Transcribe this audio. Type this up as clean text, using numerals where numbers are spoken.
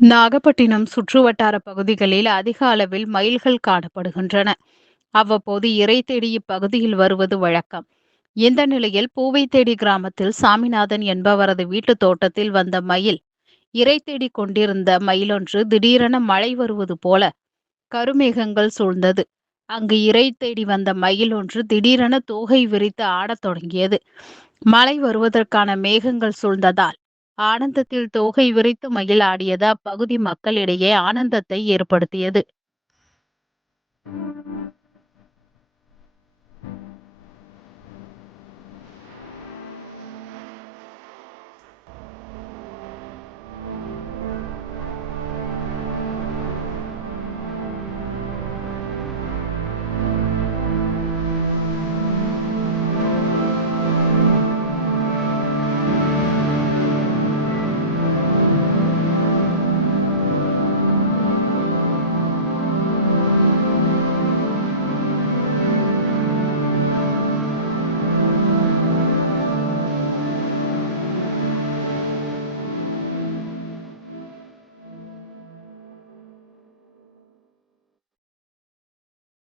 நாகப்பட்டினம் சுற்றுவட்டார பகுதிகளில் அதிக அளவில் மயில்கள் காணப்படுகின்றன. அவ்வப்போது இரை தேடி இப்பகுதியில் வருவது வழக்கம். இந்த நிலையில் பூவை தேடி கிராமத்தில் சாமிநாதன் என்பவரது வீட்டு தோட்டத்தில் வந்த மயில், இரை தேடிக் கொண்டிருந்த மயிலொன்று திடீரென மழை வருவது போல கருமேகங்கள் சூழ்ந்தது. அங்கு இரை தேடி வந்த மயில் ஒன்று திடீரென தோகை விரித்து ஆடத் தொடங்கியது. மழை வருவதற்கான மேகங்கள் சூழ்ந்ததால் ஆனந்தத்தில் தோகை விரித்து மயில் ஆடியது அப்பகுதி மக்களிடையே ஆனந்தத்தை ஏற்படுத்தியது.